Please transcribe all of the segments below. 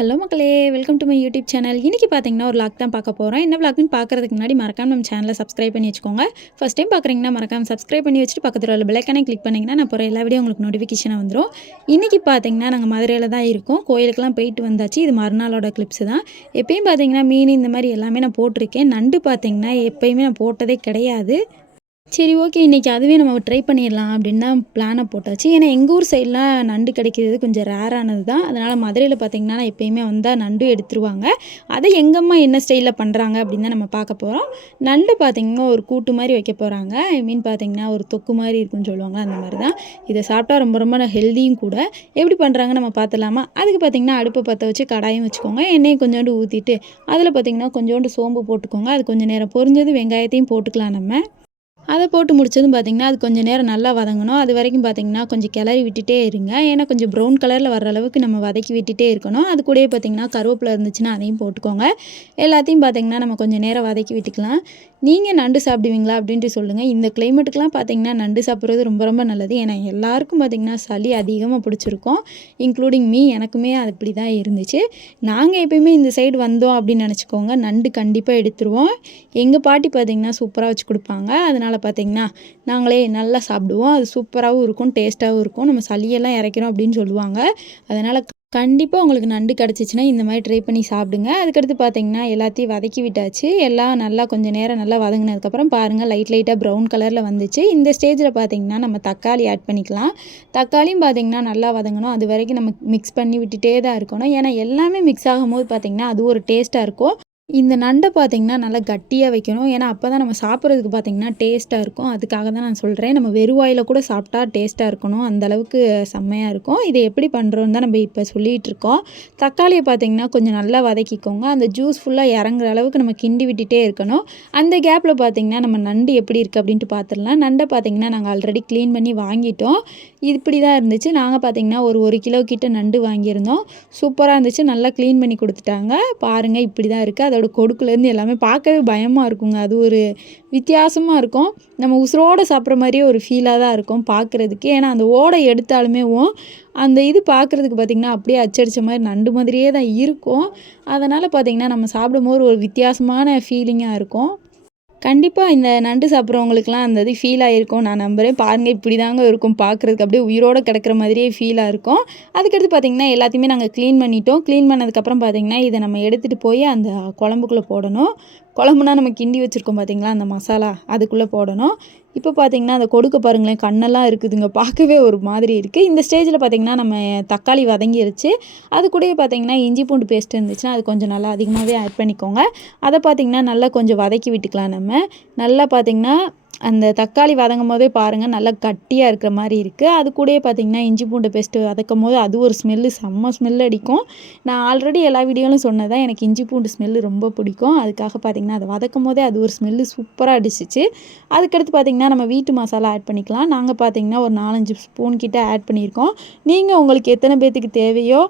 Hello மக்களே! Welcome to my YouTube channel. இன்னைக்கு பார்த்தீங்கன்னா, ஒரு விளாக் தான் பார்க்க போறோம். என்ன விளாக்ன்னு பார்க்குறதுக்கு முன்னாடி மறக்காம நம்ம சேனலை சப்ஸ்கிரைப் பண்ணி வச்சுக்கோங்க. ஃபர்ஸ்ட் டைம் பார்க்குறீங்கன்னா, மறக்காம சப்ஸ்கிரைப் பண்ணி வச்சுட்டு பக்கத்துல உள்ள பெல் ஐகானை கிளிக் பண்ணிங்கன்னா, நான் போடுற எல்லா வீடியோ உங்களுக்கு நோட்டிஃபிகேஷனா வந்துரும். இன்னைக்கு பார்த்தீங்கன்னா, நாங்க மதுரையில தான் இருக்கோம். கோயிலுக்கெல்லாம் போயிட்டு வந்தாச்சு. இது மறுநாளோட கிளிப்ஸ் தான். எப்பயும் பார்த்தீங்கன்னா, மீன் இந்த மாரி எல்லாமே நான் போட்டிருக்கேன். நண்டு பார்த்தீங்கன்னா, எப்பயுமே நான் போட்டதே கிடையாது. சரி, ஓகே. இன்றைக்கி அதுவே நம்ம ட்ரை பண்ணிடலாம் அப்படின்னு தான் பிளானை போட்டாச்சு. ஏன்னா எங்கள் ஊர் சைட்லாம் நண்டு கிடைக்கிறது கொஞ்சம் ரேரானது தான். அதனால் மதுரையில் பார்த்திங்கன்னா எப்பயுமே வந்தால் நண்டு எடுத்துருவாங்க. அதை எங்கள் அம்மா என்ன ஸ்டைலில் பண்ணுறாங்க அப்படின்னு தான் நம்ம பார்க்க போகிறோம். நண்டு பார்த்திங்கன்னா ஒரு கூட்டு மாதிரி வைக்க போகிறாங்க. ஐ மீன் பார்த்திங்கன்னா ஒரு தொக்கு மாதிரி இருக்குன்னு சொல்லுவாங்க, அந்த மாதிரி தான். இதை சாப்பிட்டா ரொம்ப ரொம்ப ஹெல்தியும் கூட. எப்படி பண்ணுறாங்க நம்ம பார்த்துலாமா? அதுக்கு பார்த்திங்கன்னா அடுப்பை பற்ற வச்சு கடாயும் வச்சுக்கோங்க. எண்ணெயை கொஞ்சோண்டு ஊற்றிட்டு அதில் பார்த்திங்கன்னா கொஞ்சோண்டு சோம்பு போட்டுக்கோங்க. அது கொஞ்சம் நேரம் பொரிஞ்சது வெங்காயத்தையும் போட்டுக்கலாம் நம்ம. அதை போட்டு முடிச்சதும் பார்த்திங்கன்னா, அது கொஞ்சம் நேரம் நல்லா வதங்கணும். அது வரைக்கும் பார்த்திங்கன்னா கொஞ்சம் கிளறி விட்டுட்டே இருங்க. ஏன்னா கொஞ்சம் ப்ரௌன் கலரில் வர அளவுக்கு நம்ம வதக்கி விட்டுட்டே இருக்கணும். அது கூடயே பார்த்திங்கன்னா கருவேப்பிலை இருந்துச்சுன்னா அதையும் போட்டுக்கோங்க. எல்லாத்தையும் பார்த்திங்கன்னா நம்ம கொஞ்சம் நேரம் வதக்கி விட்டுக்கலாம். நீங்கள் நண்டு சாப்பிடுவீங்களா அப்படின்ட்டு சொல்லுங்கள். இந்த கிளைமேட்டுக்கெலாம் பார்த்திங்கன்னா நண்டு சாப்பிட்றது ரொம்ப ரொம்ப நல்லது. ஏன்னா எல்லாருக்கும் பார்த்திங்கன்னா சளி அதிகமாக பிடிச்சிருக்கும், இன்க்ளூடிங் மீ. எனக்குமே அது இப்படி தான் இருந்துச்சு. நாங்கள் எப்பயுமே இந்த சைடு வந்தோம் அப்படின்னு நினச்சிக்கோங்க, நண்டு கண்டிப்பாக எடுத்துருவோம். எங்கள் பாட்டி பார்த்திங்கன்னா சூப்பராக வச்சு கொடுப்பாங்க. அதனால் பார்த்திங்கன்னா நாங்களே நல்லா சாப்பிடுவோம். அது சூப்பராகவும் இருக்கும், டேஸ்ட்டாகவும் இருக்கும். நம்ம சளியெல்லாம் இறைக்கிறோம் அப்படின்னு சொல்லுவாங்க. அதனால் கண்டிப்பாக உங்களுக்கு நண்டு கிடச்சிச்சின்னா இந்த மாதிரி ட்ரை பண்ணி சாப்பிடுங்க. அதுக்கடுத்து பார்த்திங்கன்னா எல்லாத்தையும் வதக்கி விட்டாச்சு. எல்லாம் நல்லா கொஞ்சம் நேரம் நல்லா வதங்கினதுக்கப்புறம் பாருங்கள், லைட்டாக ப்ரௌன் கலரில் வந்துச்சு. இந்த ஸ்டேஜில் பார்த்திங்கன்னா நம்ம தக்காளி ஆட் பண்ணிக்கலாம். தக்காளியும் பார்த்திங்கன்னா நல்லா வதங்கணும். அது வரைக்கும் நம்ம மிக்ஸ் பண்ணி விட்டுட்டே தான் இருக்கணும். ஏன்னா எல்லாமே மிக்ஸ் ஆகும்போது பார்த்திங்கன்னா அது ஒரு டேஸ்ட்டாக இருக்கும். இந்த நண்டை பார்த்திங்கன்னா நல்லா கட்டியாக வைக்கணும். ஏன்னா அப்போ தான் நம்ம சாப்பிட்றதுக்கு பார்த்திங்கன்னா டேஸ்ட்டாக இருக்கும். அதுக்காக தான் நான் சொல்கிறேன். நம்ம வெறும் வாயில் கூட சாப்பிட்டா டேஸ்ட்டாக இருக்கணும், அந்தளவுக்கு செம்மையாக இருக்கும். இதை எப்படி பண்ணுறோன்னு தான் நம்ம இப்போ சொல்லிகிட்ருக்கோம். தக்காளியை பார்த்திங்கன்னா கொஞ்சம் நல்லா வதக்கிக்கோங்க. அந்த ஜூஸ் ஃபுல்லாக இறங்குற அளவுக்கு நம்ம கிண்டி விட்டுட்டே இருக்கணும். அந்த கேப்பில் பார்த்திங்கன்னா நம்ம நண்டு எப்படி இருக்குது அப்படின்ட்டு பார்த்துடலாம். நண்டை பார்த்திங்கன்னா நாங்கள் ஆல்ரெடி க்ளீன் பண்ணி வாங்கிட்டோம். இப்படி தான் இருந்துச்சு. நாங்கள் பார்த்திங்கன்னா ஒரு கிலோ கிட்ட நண்டு வாங்கியிருந்தோம். சூப்பராக இருந்துச்சு. நல்லா க்ளீன் பண்ணி கொடுத்துட்டாங்க. பாருங்கள், இப்படி தான் இருக்குது. அதோட கொடுக்குலேருந்து எல்லாமே பார்க்கவே பயமாக இருக்குங்க. அது ஒரு வித்தியாசமாக இருக்கும். நம்ம உசுரோடு சாப்பிட்ற மாதிரியே ஒரு ஃபீலாக தான் இருக்கும் பார்க்குறதுக்கு. ஏன்னா அந்த ஓடை எடுத்தாலுமே அந்த இது பார்க்குறதுக்கு பார்த்திங்கன்னா அப்படியே அச்சடித்த மாதிரி நண்டு மாதிரியே தான் இருக்கும். அதனால் பார்த்திங்கன்னா நம்ம சாப்பிடும்போது ஒரு வித்தியாசமான ஃபீலிங்காக இருக்கும். கண்டிப்பாக இந்த நண்டு சாப்பிட்றவங்களுக்குலாம் அந்த இது ஃபீல் ஆகிருக்கும் நான் நம்புகிறேன். பாருங்கள், இப்படி தாங்க இருக்கும் பார்க்குறதுக்கு. அப்படியே உயிரோடு கிடக்கிற மாதிரியே ஃபீலாக இருக்கும். அதுக்கடுத்து பார்த்திங்கன்னா எல்லாத்தையுமே நாங்கள் க்ளீன் பண்ணிட்டோம். க்ளீன் பண்ணதுக்கப்புறம் பார்த்திங்கன்னா இதை நம்ம எடுத்துகிட்டு போய் அந்த குழம்புக்குள்ளே போடணும். குழம்புனா நம்ம கிண்டி வச்சுருக்கோம் பார்த்திங்களா, அந்த மசாலா அதுக்குள்ளே போடணும். இப்போ பார்த்திங்கன்னா அந்த கொடுக்க பாருங்களேன், கண்ணெல்லாம் இருக்குதுங்க, பார்க்கவே ஒரு மாதிரி இருக்குது. இந்த ஸ்டேஜில் பார்த்திங்கன்னா நம்ம தக்காளி வதங்கிருச்சு. அது கூடயே பார்த்திங்கன்னா இஞ்சி பூண்டு பேஸ்ட் இருந்துச்சுன்னா அது கொஞ்சம் நல்லா அதிகமாகவே ஆட் பண்ணிக்கோங்க. அதை பார்த்திங்கன்னா நல்லா கொஞ்சம் வதக்கி விட்டுக்கலாம் நம்ம. நல்லா பார்த்திங்கன்னா அந்த தக்காளி வதங்கும் போதே பாருங்கள் நல்லா கட்டியாக இருக்கிற மாதிரி இருக்குது. அது கூடயே பார்த்திங்கன்னா இஞ்சி பூண்டு பேஸ்ட்டு வதக்கும் போது அது ஒரு ஸ்மெல்லு, செம்ம ஸ்மெல் அடிக்கும். நான் ஆல்ரெடி எல்லா வீடியோவிலும் சொன்னதான் எனக்கு இஞ்சி பூண்டு ஸ்மெல்லு ரொம்ப பிடிக்கும். அதுக்காக பார்த்திங்கன்னா அதை வதக்கும் போதே அது ஒரு ஸ்மெல்லு சூப்பராக அடிச்சிச்சு. அதுக்கடுத்து பார்த்திங்கன்னா நம்ம வீட்டு மசாலா ஆட் பண்ணிக்கலாம். நாங்கள் பார்த்திங்கன்னா ஒரு 4-5 ஸ்பூன் கிட்ட ஆட் பண்ணியிருக்கோம். நீங்கள் உங்களுக்கு எத்தனை பேர்த்துக்கு தேவையோ,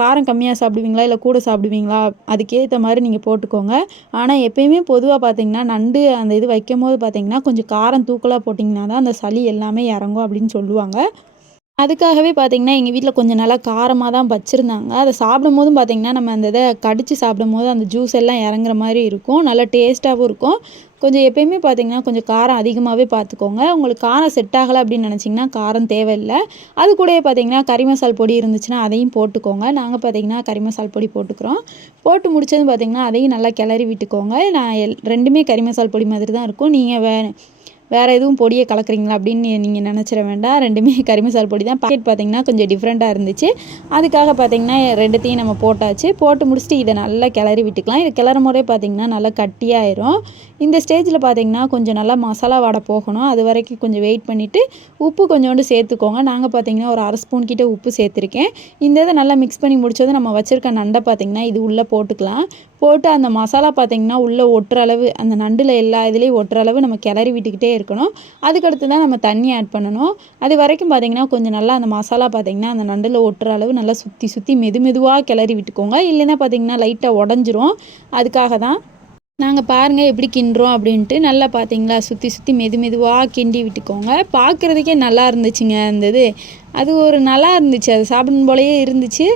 காரம் கம்மியாக சாப்பிடுவீங்களா இல்லை கூட சாப்பிடுவீங்களா, அதுக்கேற்ற மாதிரி நீங்கள் போட்டுக்கோங்க. ஆனால் எப்பயுமே பொதுவாக பார்த்திங்கன்னா நண்டு அந்த இது வைக்கும் போது பார்த்திங்கன்னா கொஞ்சம் காரம் தூக்கலாக போட்டிங்கன்னா தான் அந்த சளி எல்லாமே இறங்கும் அப்படின்னு சொல்லுவாங்க. அதுக்காகவே பார்த்திங்கன்னா எங்கள் வீட்டில் கொஞ்சம் நல்லா காரமாக தான் வச்சுருந்தாங்க. அதை சாப்பிடும்போதும் பார்த்திங்கன்னா நம்ம அந்த இதை கடித்து சாப்பிடும்போது அந்த ஜூஸ் எல்லாம் இறங்குற மாதிரி இருக்கும். நல்லா டேஸ்ட்டாகவும் இருக்கும். கொஞ்சம் எப்பயுமே பார்த்திங்கன்னா கொஞ்சம் காரம் அதிகமாகவே பார்த்துக்கோங்க. உங்களுக்கு காரம் செட் ஆகலை அப்படின்னு நினச்சிங்கன்னா காரம் தேவையில்லை. அது கூடயே பார்த்திங்கன்னா கறி மசால் பொடி இருந்துச்சுன்னா அதையும் போட்டுக்கோங்க. நாங்கள் பார்த்திங்கன்னா கறி மசால் பொடி போட்டுக்கிறோம். போட்டு முடிச்சதும் பார்த்திங்கன்னா அதையும் நல்லா கிளறி விட்டுக்கோங்க. நான் ரெண்டுமே கறி மசால் பொடி மாதிரி தான் இருக்கும். நீங்கள் வேறு எதுவும் பொடியை கலக்குறீங்களா அப்படின்னு நீங்கள் நினச்சிட வேண்டாம். ரெண்டுமே கறி மசால் பொடி தான். பாக்கெட் பார்த்திங்கன்னா கொஞ்சம் டிஃப்ரெண்ட்டாக இருந்துச்சு. அதுக்காக பார்த்திங்கன்னா ரெண்டுத்தையும் நம்ம போட்டாச்சு. போட்டு முடிச்சுட்டு இதை நல்லா கிளறி விட்டுக்கலாம். இது கிளறும் முறை பார்த்திங்கன்னா நல்லா கட்டியாயிரும். இந்த ஸ்டேஜில் பார்த்திங்கன்னா கொஞ்சம் நல்லா மசாலா வாடை போகணும். அது வரைக்கும் கொஞ்சம் வெயிட் பண்ணிவிட்டு உப்பு கொஞ்சோண்டு சேர்த்துக்கோங்க. நாங்கள் பார்த்திங்கன்னா ஒரு 1/2 ஸ்பூன் கிட்ட உப்பு சேர்த்துருக்கேன். இந்த இதை நல்லா மிக்ஸ் பண்ணி முடிச்சது நம்ம வச்சுருக்க நண்டை பார்த்திங்கன்னா இது உள்ளே போட்டுக்கலாம். போட்டு அந்த மசாலா பார்த்திங்கன்னா உள்ளே ஒட்டுற அளவு, அந்த நண்டில் எல்லா இதுலேயும் ஒட்டுற அளவு நம்ம கிளறி விட்டுக்கிட்டே இருக்கணும். அதுக்கடுத்து தான் நம்ம தண்ணி ஆட் பண்ணணும். அது வரைக்கும் பார்த்திங்கன்னா கொஞ்சம் நல்லா அந்த மசாலா பார்த்திங்கன்னா அந்த நண்டில் ஒட்டுற அளவு நல்லா சுற்றி மெதுவாக கிளறி விட்டுக்கோங்க. இல்லைன்னா பார்த்திங்கன்னா லைட்டாக உடஞ்சிரும். அதுக்காக தான் நாங்கள் பாருங்கள் எப்படி கிண்டுறோம் அப்படின்ட்டு நல்லா பார்த்தீங்களா சுற்றி சுற்றி மெதுவாக கிண்டி விட்டுக்கோங்க. பார்க்குறதுக்கே நல்லா இருந்துச்சுங்க அந்த இது. அது ஒரு நல்லா இருந்துச்சு, அது சாப்பிடணும் போலயே இருந்துச்சு.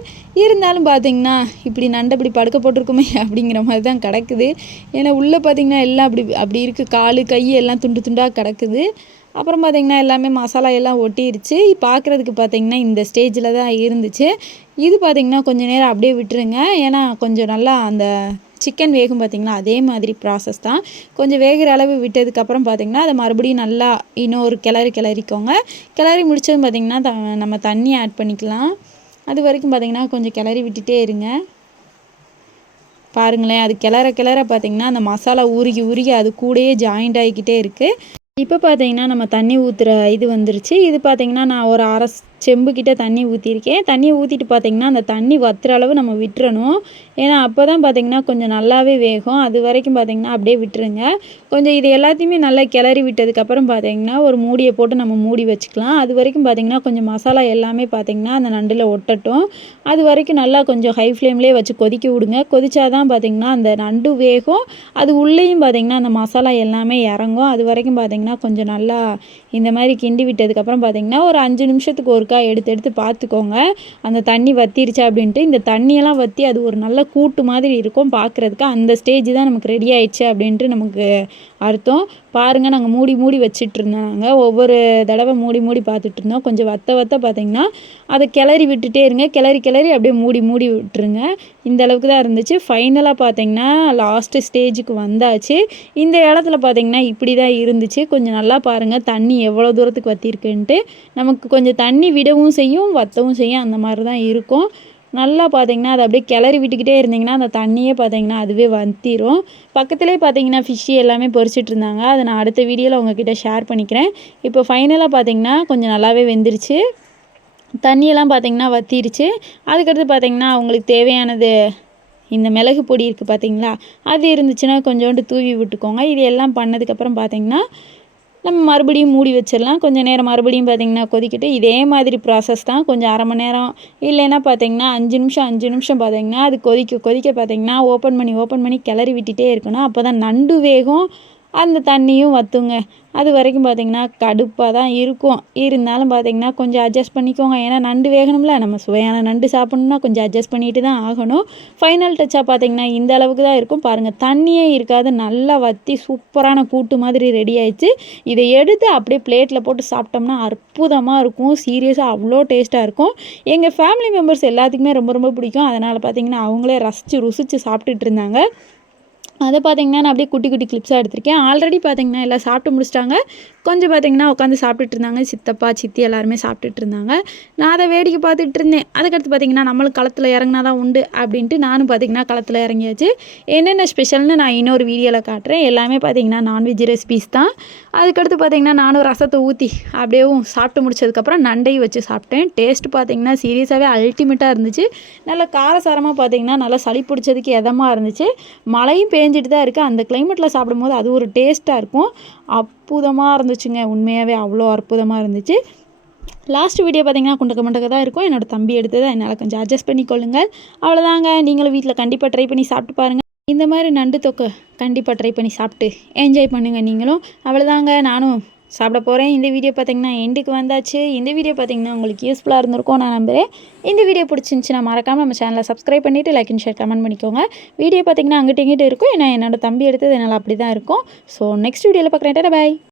இருந்தாலும் பார்த்தீங்கன்னா இப்படி நண்டை இப்படி படுக்க போட்டிருக்குமே அப்படிங்கிற மாதிரி தான் கிடக்குது. ஏன்னா உள்ளே பார்த்தீங்கன்னா எல்லாம் அப்படி அப்படி இருக்குது, கால் கை எல்லாம் துண்டு துண்டாக கிடக்குது. அப்புறம் பார்த்திங்கன்னா எல்லாமே மசாலா எல்லாம் ஒட்டிருச்சு. பார்க்குறதுக்கு பார்த்திங்கன்னா இந்த ஸ்டேஜில் தான் இருந்துச்சு. இது பார்த்திங்கன்னா கொஞ்சம் நேரம் அப்படியே விட்டுருங்க. ஏன்னா கொஞ்சம் நல்லா அந்த சிக்கன் வேகும் பார்த்திங்களா, அதே மாதிரி ப்ராசஸ் தான். கொஞ்சம் வேகிற அளவு விட்டதுக்கப்புறம் பார்த்திங்கன்னா அதை மறுபடியும் நல்லா இன்னொரு கிளறிக்கோங்க. கிளறி முடித்ததும் பார்த்திங்கன்னா நம்ம தண்ணி ஆட் பண்ணிக்கலாம். அது வரைக்கும் பார்த்திங்கன்னா கொஞ்சம் கிளறி விட்டுட்டே இருங்க. பாருங்களேன், அது கிளற பார்த்திங்கன்னா அந்த மசாலா உருகி அது கூடயே ஜாயிண்ட் ஆகிக்கிட்டே இருக்குது. இப்போ பார்த்தீங்கன்னா நம்ம தண்ணி ஊற்றுற இது வந்துருச்சு. இது பார்த்தீங்கன்னா நான் ஒரு அரை செம்புக்கிட்ட தண்ணி ஊற்றிருக்கேன். தண்ணி ஊற்றிட்டு பார்த்தீங்கன்னா அந்த தண்ணி வத்துற அளவு நம்ம விட்டுறணும். ஏன்னா அப்போ தான் பார்த்தீங்கன்னா கொஞ்சம் நல்லாவே வேகும். அது வரைக்கும் பார்த்தீங்கன்னா அப்படியே விட்டுருங்க. கொஞ்சம் இது எல்லாத்தையுமே நல்லா கிளறி விட்டதுக்கப்புறம் பார்த்தீங்கன்னா ஒரு மூடியை போட்டு நம்ம மூடி வச்சுக்கலாம். அது வரைக்கும் பார்த்தீங்கன்னா கொஞ்சம் மசாலா எல்லாமே பார்த்தீங்கன்னா அந்த நண்டில் ஒட்டட்டும். அது வரைக்கும் நல்லா கொஞ்சம் ஹை ஃப்ளேம்லேயே வச்சு கொதிக்க விடுங்க. கொதிச்சா தான் பார்த்தீங்கன்னா அந்த நண்டு வேகும். அது உள்ளேயும் பார்த்தீங்கன்னா அந்த மசாலா எல்லாமே இறங்கும். அது வரைக்கும் பார்த்தீங்கன்னா கொஞ்சம் நல்லா இந்த மாதிரி கிண்டி விட்டதுக்கப்புறம் பார்த்தீங்கன்னா ஒரு 5 நிமிஷத்துக்கு ஒருக்கா எடுத்து பார்த்துக்கோங்க அந்த தண்ணி வத்திருச்சா அப்படின்ட்டு. இந்த தண்ணியெல்லாம் வற்றி அது ஒரு நல்ல கூட்டு மாதிரி இருக்கும் பார்க்குறதுக்கு. அந்த ஸ்டேஜ் தான் நமக்கு ரெடி ஆயிடுச்சு அப்படின்ட்டு நமக்கு அர்த்தம். பாருங்கள், நாங்கள் மூடி வச்சிட்டு இருந்தோம். நாங்கள் ஒவ்வொரு தடவை மூடி பார்த்துட்டு இருந்தோம். கொஞ்சம் வத்த பார்த்தீங்கன்னா அதை கிளறி விட்டுட்டே இருங்க. கிளறி அப்படியே மூடி விட்டுருங்க. இந்த அளவுக்கு தான் இருந்துச்சு. ஃபைனலாக பார்த்தீங்கன்னா லாஸ்ட்டு ஸ்டேஜுக்கு வந்தாச்சு. இந்த இடத்துல பார்த்தீங்கன்னா இப்படி தான் இருந்துச்சு. கொஞ்சம் நல்லா பாருங்கள் தண்ணி எவ்வளோ தூரத்துக்கு வற்றிருக்குன்ட்டு. நமக்கு கொஞ்சம் தண்ணி விடவும் செய்யும், வற்றவும் செய்யும். அந்த மாதிரி தான் இருக்கும். நல்லா பார்த்தீங்கன்னா அதை அப்படியே கிளறி விட்டுக்கிட்டே இருந்தீங்கன்னா அந்த தண்ணியே பார்த்தீங்கன்னா அதுவே வற்றிரும். பக்கத்துலேயே பார்த்தீங்கன்னா ஃபிஷ்ஷு எல்லாமே பொரிச்சிட்டு இருந்தாங்க. அதை நான் அடுத்த வீடியோவில் உங்ககிட்ட ஷேர் பண்ணிக்கிறேன். இப்போ ஃபைனலாக பார்த்தீங்கன்னா கொஞ்சம் நல்லாவே வெந்துருச்சு. தண்ணியெல்லாம் பார்த்தீங்கன்னா வற்றிருச்சு. அதுக்கடுத்து பார்த்தீங்கன்னா அவங்களுக்கு தேவையானது இந்த மிளகு பொடி இருக்குது பார்த்தீங்களா, அது இருந்துச்சுன்னா கொஞ்சோண்டு தூவி விட்டுக்கோங்க. இது எல்லாம் பண்ணதுக்கப்புறம் பார்த்தீங்கன்னா நம்ம மறுபடியும் மூடி வச்சிடலாம். கொஞ்சம் நேரம் மறுபடியும் பார்த்திங்கன்னா கொதிக்கிட்டு இதே மாதிரி ப்ராசஸ் தான். கொஞ்சம் அரை மணி நேரம் இல்லைன்னா பார்த்திங்கன்னா 5 நிமிஷம் பார்த்திங்கன்னா அது கொதிக்க பார்த்திங்கன்னா ஓப்பன் பண்ணி கிளறி விட்டுட்டே இருக்கணும். அப்போ தான் நண்டு வேகும், அந்த தண்ணியும் வற்றுங்க. அது வரைக்கும் பார்த்திங்கன்னா கடுப்பாக தான் இருக்கும். இருந்தாலும் பார்த்திங்கன்னா கொஞ்சம் அட்ஜஸ்ட் பண்ணிக்கோங்க. ஏன்னா நண்டு வேகணும்ல, நம்ம சுவையான நண்டு சாப்பிட்ணுன்னா கொஞ்சம் அட்ஜஸ்ட் பண்ணிட்டு தான் ஆகணும். ஃபைனல் டச்சாக பார்த்திங்கன்னா இந்த அளவுக்கு தான் இருக்கும். பாருங்கள், தண்ணியே இருக்காது, நல்லா வற்றி சூப்பரான கூட்டு மாதிரி ரெடி ஆயிடுச்சு. இதை எடுத்து அப்படியே பிளேட்டில் போட்டு சாப்பிட்டோம்னா அற்புதமாக இருக்கும். சீரியஸாக அவ்வளோ டேஸ்ட்டாக இருக்கும். எங்கள் ஃபேமிலி மெம்பர்ஸ் எல்லாத்துக்குமே ரொம்ப பிடிக்கும். அதனால் பார்த்திங்கன்னா அவங்களே ருசித்து சாப்பிட்டுட்டு இருந்தாங்க. அதை பார்த்திங்கன்னா நான் அப்படியே குட்டி கிளிப்ஸாக எடுத்திருக்கேன். ஆல்ரெடி பார்த்திங்கன்னா எல்லாம் சாப்பிட்டு முடிச்சிட்டாங்க. கொஞ்சம் பார்த்திங்கன்னா உட்காந்து சாப்பிட்டுட்டு இருந்தாங்க. சித்தப்பா சித்தி எல்லாருமே சாப்பிட்டுட்டு இருந்தாங்க. நான் அதை வேடிக்கை பார்த்துட்டு இருந்தேன். அதுக்கடுத்து பார்த்திங்கன்னா நம்மளும் களத்தில் இறங்கினா தான் உண்டு அப்படின்ட்டு நானும் பார்த்திங்கன்னா களத்தில் இறங்கியாச்சு. என்னென்ன ஸ்பெஷல்னு நான் இன்னொரு வீடியோவில் காட்டுறேன். எல்லாமே பார்த்திங்கன்னா நான்வெஜ் ரெசிபீஸ் தான். அதுக்கடுத்து பார்த்திங்கன்னா நானும் ரசத்தை ஊற்றி அப்படியே சாப்பிட்டு முடிச்சதுக்கப்புறம் நண்டையும் வச்சு சாப்பிட்டேன். டேஸ்ட்டு பார்த்திங்கன்னா சீரியஸாகவே அல்டிமேட்டாக இருந்துச்சு. நல்லா காரசாரமாக பார்த்திங்கன்னா நல்லா சளி பிடிச்சதுக்கு எதமாக இருந்துச்சு. மழையும் பேஞ்சிட்டு தான் இருக்குது. அந்த கிளைமேட்டில் சாப்பிடும்போது அது ஒரு டேஸ்ட்டாக இருக்கும். அற்புதமாக இருந்துச்சுங்க. உண்மையாகவே அவ்வளோ அற்புதமாக இருந்துச்சு. லாஸ்ட் வீடியோ பார்த்திங்கன்னா குண்டக்க தான் இருக்கும். என்னோடய தம்பி எடுத்ததை என்னால் கொஞ்சம் அட்ஜஸ்ட் பண்ணிக்கொள்ளுங்கள். அவ்வளோதாங்க. நீங்களும் வீட்டில் கண்டிப்பாக ட்ரை பண்ணி சாப்பிட்டு பாருங்கள். இந்த மாதிரி நண்டு தொக்கை கண்டிப்பாக ட்ரை பண்ணி சாப்பிட்டு என்ஜாய் பண்ணுங்கள் நீங்களும். அவ்வளோதாங்க, நானும் சாப்பிட போகிறேன். இந்த வீடியோ பார்த்திங்கன்னா எண்டுக்கு வந்தாச்சு. இந்த வீடியோ பார்த்திங்கன்னா உங்களுக்கு யூஸ்ஃபுல்லாக இருந்திருக்கும் நான் நம்புகிறேன். இந்த வீடியோ பிடிச்சிருந்துச்சுன்னா மறக்காமல் நம்ம சேனலை சப்ஸ்கிரைப் பண்ணிவிட்டு லைக் அண்ட் ஷேர் கமெண்ட் பண்ணிக்கோங்க. வீடியோ பார்த்திங்கன்னா அங்கிட்ட இங்கிட்ட இருக்கும். ஏன்னா என்னோடய தம்பி எடுத்தது என்னால் அப்படி தான் இருக்கும். ஸோ நெக்ஸ்ட் வீடியோவில் பார்க்குறேன். பாய்.